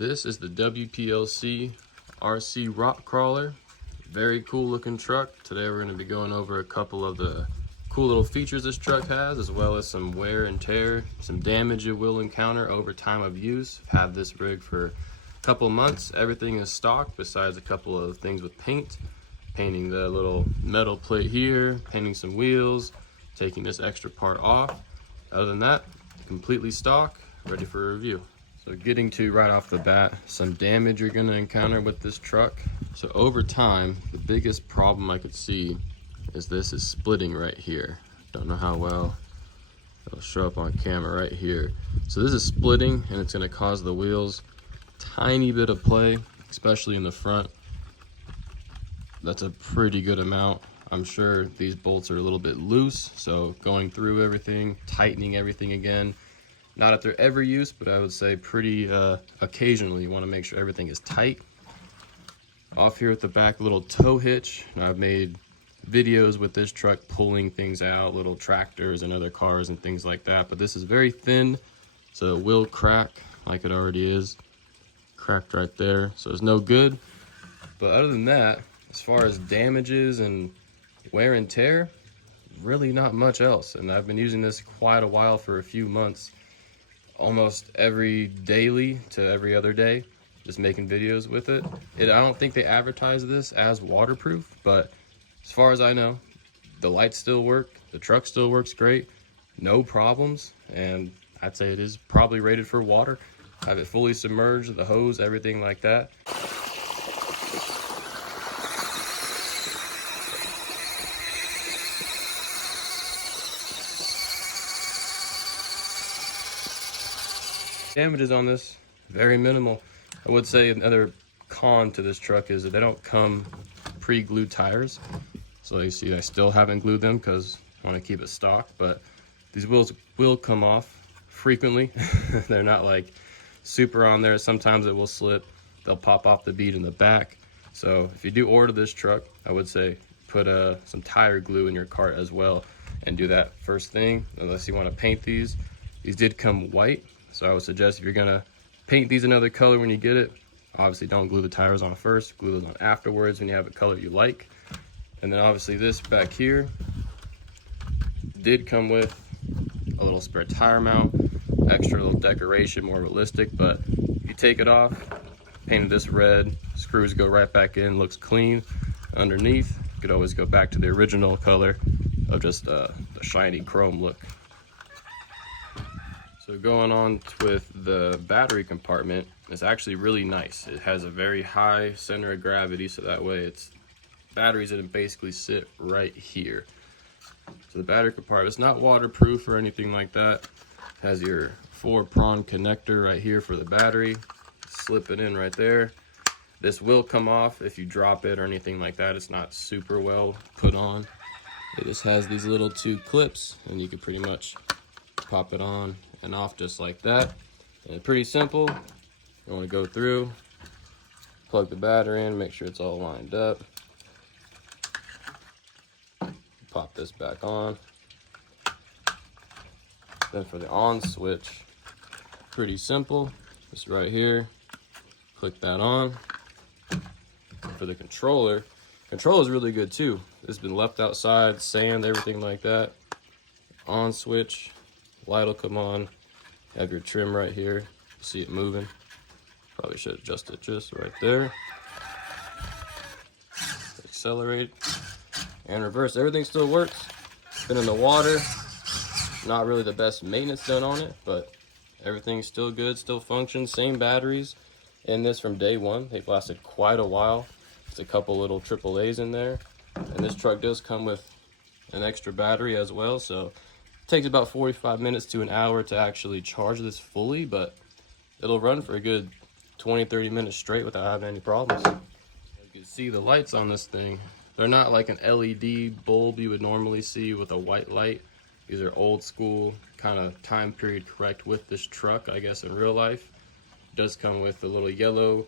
This is the WPL-C RC Rock Crawler. Very cool looking truck. Today we're going to be going over a couple of the cool little features this truck has, as well as some wear and tear, some damage it will encounter over time of use. I've had this rig for a couple months. Everything is stock besides a couple of things with paint. Painting the little metal plate here, painting some wheels, taking this extra part off. Other than that, completely stock, ready for a review. So getting to right off the bat, some damage you're gonna encounter with this truck. So over time, the biggest problem I could see is this is splitting right here. Don't know how well it'll show up on camera right here. So this is splitting and it's gonna cause the wheels tiny bit of play, especially in the front. That's a pretty good amount. I'm sure these bolts are a little bit loose, so going through everything, tightening everything again. Not at their every use, but I would say pretty occasionally you want to make sure everything is tight. Off here at the back, little tow hitch. Now, I've made videos with this truck pulling things out, little tractors and other cars and things like that, but this is very thin, so it will crack like it already is. Cracked right there, so it's no good. But other than that, as far as damages and wear and tear, really not much else. And I've been using this quite a while, for a few months, almost every daily to every other day, just making videos with it. I don't think they advertise this as waterproof, but as far as I know, the lights still work, the truck still works great, no problems, and I'd say it is probably rated for water. I have it fully submerged, the hose, everything like that. Damages on this, very minimal. I would say another con to this truck is that they don't come pre-glued tires. So you see I still haven't glued them because I want to keep it stock, but these wheels will come off frequently. They're not like super on there. Sometimes it will slip. They'll pop off the bead in the back. So if you do order this truck, I would say put some tire glue in your cart as well and do that first thing, unless you want to paint these. These did come white. So I would suggest if you're gonna paint these another color when you get it, obviously don't glue the tires on first, glue those on afterwards when you have a color you like. And then obviously this back here did come with a little spare tire mount, extra little decoration, more realistic, but you take it off, painted this red, screws go right back in, looks clean. Underneath, you could always go back to the original color of just the shiny chrome look. So going on with the battery compartment, it's actually really nice. It has a very high center of gravity, so that way it's batteries that basically sit right here. So the battery compartment, it's not waterproof or anything like that. It has your 4-prong connector right here for the battery. Slip it in right there. This will come off if you drop it or anything like that. It's not super well put on. It just has these little 2 clips, and you can pretty much pop it on and off just like that. And it's pretty simple. You want to go through, plug the battery in, make sure it's all lined up. Pop this back on. Then for the on switch, pretty simple. Just right here, click that on. For the controller is really good too. It's been left outside, sand, everything like that. On switch, light will come on. Have your trim right here. You see it moving. Probably should adjust it just right there. Accelerate and reverse. Everything still works. Been in the water. Not really the best maintenance done on it, but everything's still good, still functions. Same batteries in this from day one. They've lasted quite a while. There's a couple little AAAs in there. And this truck does come with an extra battery as well, so it takes about 45 minutes to an hour to actually charge this fully, but it'll run for a good 20-30 minutes straight without having any problems. You can see the lights on this thing. They're not like an LED bulb you would normally see with a white light. These are old school, kind of time period correct with this truck, I guess, in real life. It does come with the little yellow,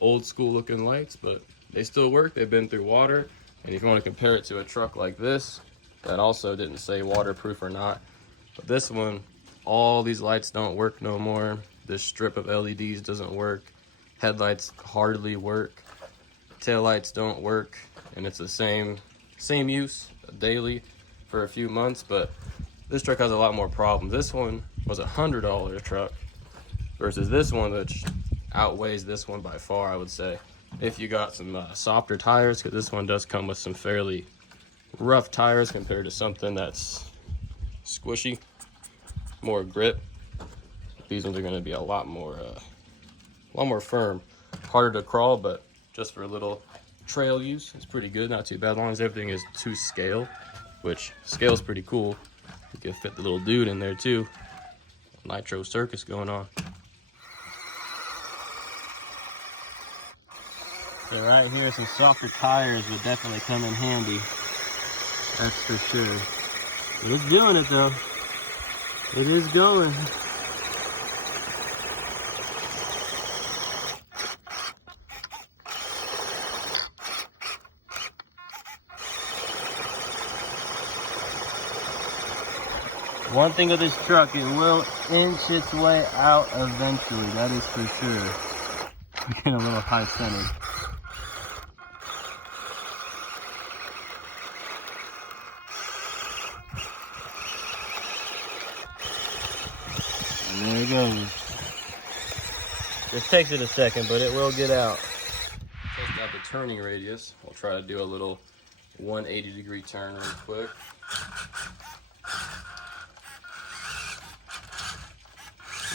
old school looking lights, but they still work. They've been through water. And if you want to compare it to a truck like this, that also didn't say waterproof or not, but this one, all these lights don't work no more. This strip of LEDs doesn't work. Headlights hardly work, taillights don't work, and it's the same use daily for a few months. But this truck has a lot more problems. This one was a $100 truck versus this one, which outweighs this one by far, I would say. If you got some softer tires, because this one does come with some fairly rough tires compared to something that's squishy, more grip. These ones are going to be a lot more firm, harder to crawl, but just for a little trail use, it's pretty good, not too bad, as long as everything is to scale, which scale's pretty cool. You can fit the little dude in there too. Nitro circus going on. So right here, some softer tires would definitely come in handy. That's for sure. It's doing it though. It is going. One thing with this truck, it will inch its way out eventually, that is for sure. I'm getting a little high-centered. And there it goes. This takes it a second, but it will get out. Test out the turning radius. We'll try to do a little 180-degree turn real quick.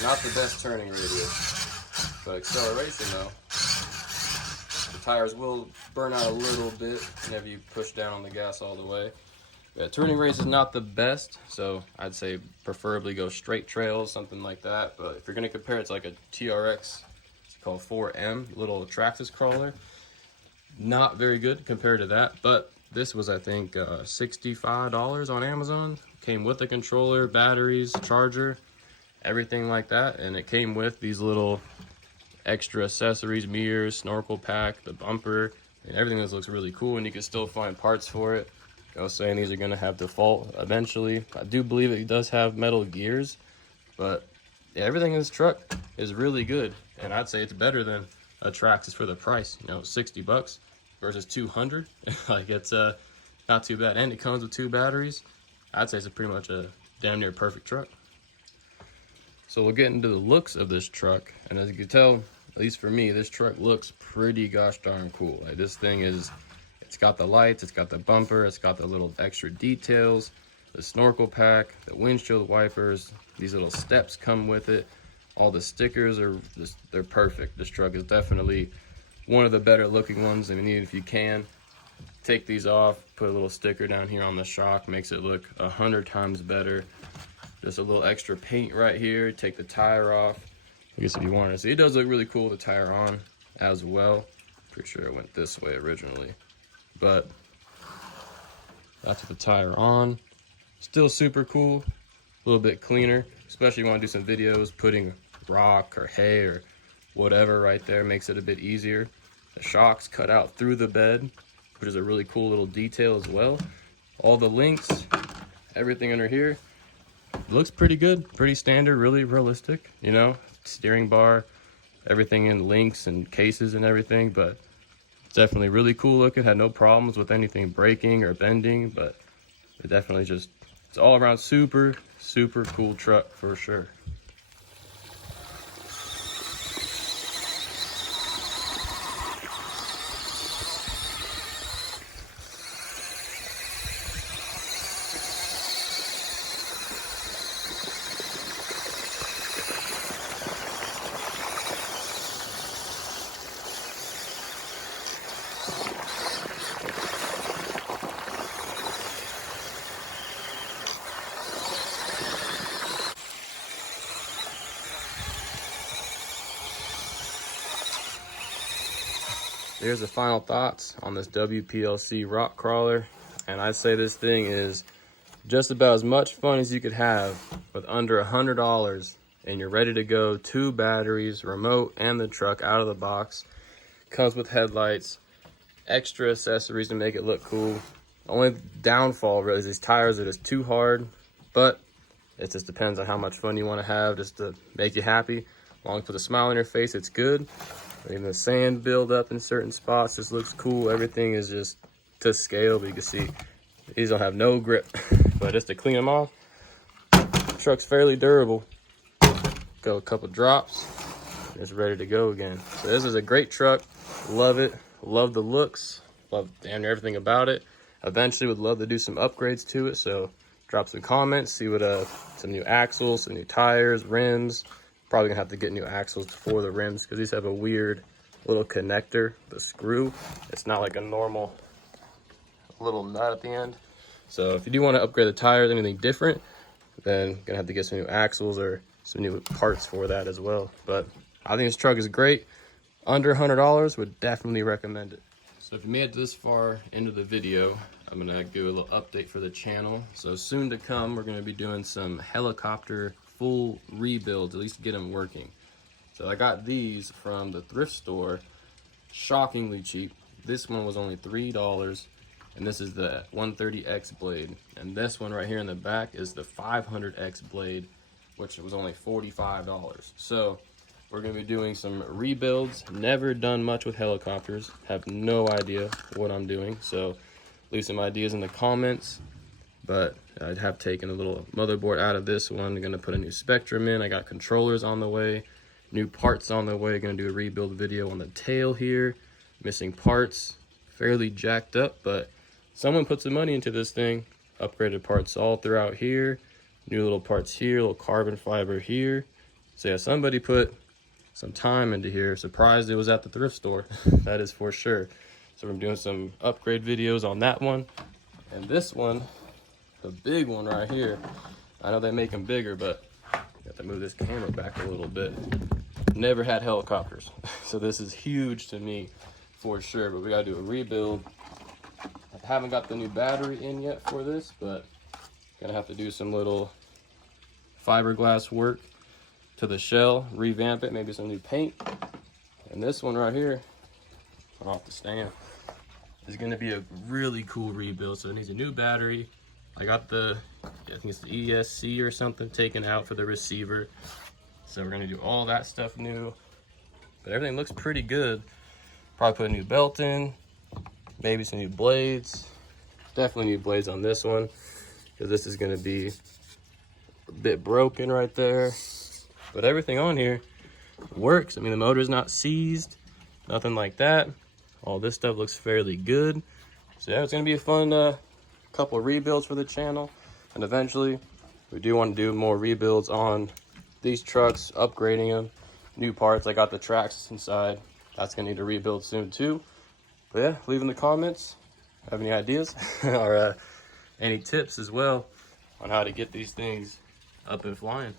Not the best turning radius, but acceleration though. The tires will burn out a little bit whenever you push down on the gas all the way. Yeah, turning radius is not the best, so I'd say preferably go straight trails, something like that. But if you're gonna compare it to like a TRX, it's called 4M, little Traxxas crawler, not very good compared to that. But this was, I think, $65 on Amazon. Came with the controller, batteries, charger, everything like that, and it came with these little extra accessories, mirrors, snorkel pack, the bumper, and everything. This looks really cool, and you can still find parts for it. I was saying these are going to have default eventually. I do believe it does have metal gears, but yeah, everything in this truck is really good, and I'd say it's better than a Traxxas for the price. You know, $60 versus $200. Like, it's not too bad, and it comes with 2 batteries. I'd say it's pretty much a damn near perfect truck. So we'll get into the looks of this truck, and as you can tell, at least for me, this truck looks pretty gosh darn cool. Like, this thing is, it's got the lights, it's got the bumper, it's got the little extra details, the snorkel pack, the windshield wipers, these little steps come with it. All the stickers are just, they're perfect. This truck is definitely one of the better looking ones. I mean, if you can, take these off, put a little sticker down here on the shock, makes it look 100 times better. Just a little extra paint right here, take the tire off. I guess if you wanted to see, it does look really cool, the tire on as well. Pretty sure it went this way originally, but that's with the tire on. Still super cool, a little bit cleaner, especially if you want to do some videos, putting rock or hay or whatever right there makes it a bit easier. The shocks cut out through the bed, which is a really cool little detail as well. All the links, everything under here, looks pretty good, pretty standard, really realistic, you know, steering bar, everything in links and cases and everything, but it's definitely really cool looking. Had no problems with anything breaking or bending, but it definitely just, it's all around super cool truck for sure. Here's the final thoughts on this WPL-C rock crawler, and I'd say this thing is just about as much fun as you could have with under $100, and you're ready to go. 2 batteries, remote, and the truck out of the box. Comes with headlights, extra accessories to make it look cool. Only downfall really is these tires are just too hard, but it just depends on how much fun you want to have just to make you happy. As long as with a smile on your face, it's good. Even the sand build up in certain spots just looks cool. Everything is just to scale, but you can see these don't have no grip. But just to clean them off, the truck's fairly durable. Go a couple drops, and it's ready to go again. So this is a great truck. Love it. Love the looks. Love damn near everything about it. Eventually would love to do some upgrades to it. So drop some comments, see what some new axles, some new tires, rims. Probably gonna have to get new axles for the rims because these have a weird little connector, the screw. It's not like a normal little nut at the end. So if you do want to upgrade the tires, anything different, then gonna have to get some new axles or some new parts for that as well. But I think this truck is great. Under $100, would definitely recommend it. So if you made it this far into the video, I'm gonna give a little update for the channel. So soon to come, we're gonna be doing some helicopter full rebuilds, at least get them working. So I got these from the thrift store, shockingly cheap. This one was only $3, and this is the 130X blade. And this one right here in the back is the 500X blade, which was only $45. So we're gonna be doing some rebuilds. Never done much with helicopters, have no idea what I'm doing. So leave some ideas in the comments. But I have taken a little motherboard out of this one. I'm gonna put a new Spectrum in. I got controllers on the way, new parts on the way. Gonna do a rebuild video on the tail here. Missing parts, fairly jacked up, but someone put some money into this thing. Upgraded parts all throughout here. New little parts here, little carbon fiber here. So yeah, somebody put some time into here. Surprised it was at the thrift store. That is for sure. So we're doing some upgrade videos on that one. And this one, the big one right here, I know they make them bigger, but I have to move this camera back a little bit. Never had helicopters, so this is huge to me for sure. But we gotta do a rebuild. I haven't got the new battery in yet for this, but gonna have to do some little fiberglass work to the shell, revamp it, maybe some new paint. And this one right here, off the stand, is gonna be a really cool rebuild. So it needs a new battery. I got I think it's the ESC or something taken out for the receiver. So we're gonna do all that stuff new. But everything looks pretty good. Probably put a new belt in, maybe some new blades. Definitely new blades on this one, because this is gonna be a bit broken right there. But everything on here works. I mean, the motor's not seized, nothing like that. All this stuff looks fairly good. So yeah, it's gonna be a fun couple of rebuilds for the channel, and eventually we do want to do more rebuilds on these trucks, upgrading them, new parts. I got the tracks inside, that's gonna need a rebuild soon too. But yeah, leave in the comments, have any ideas or any tips as well on how to get these things up and flying.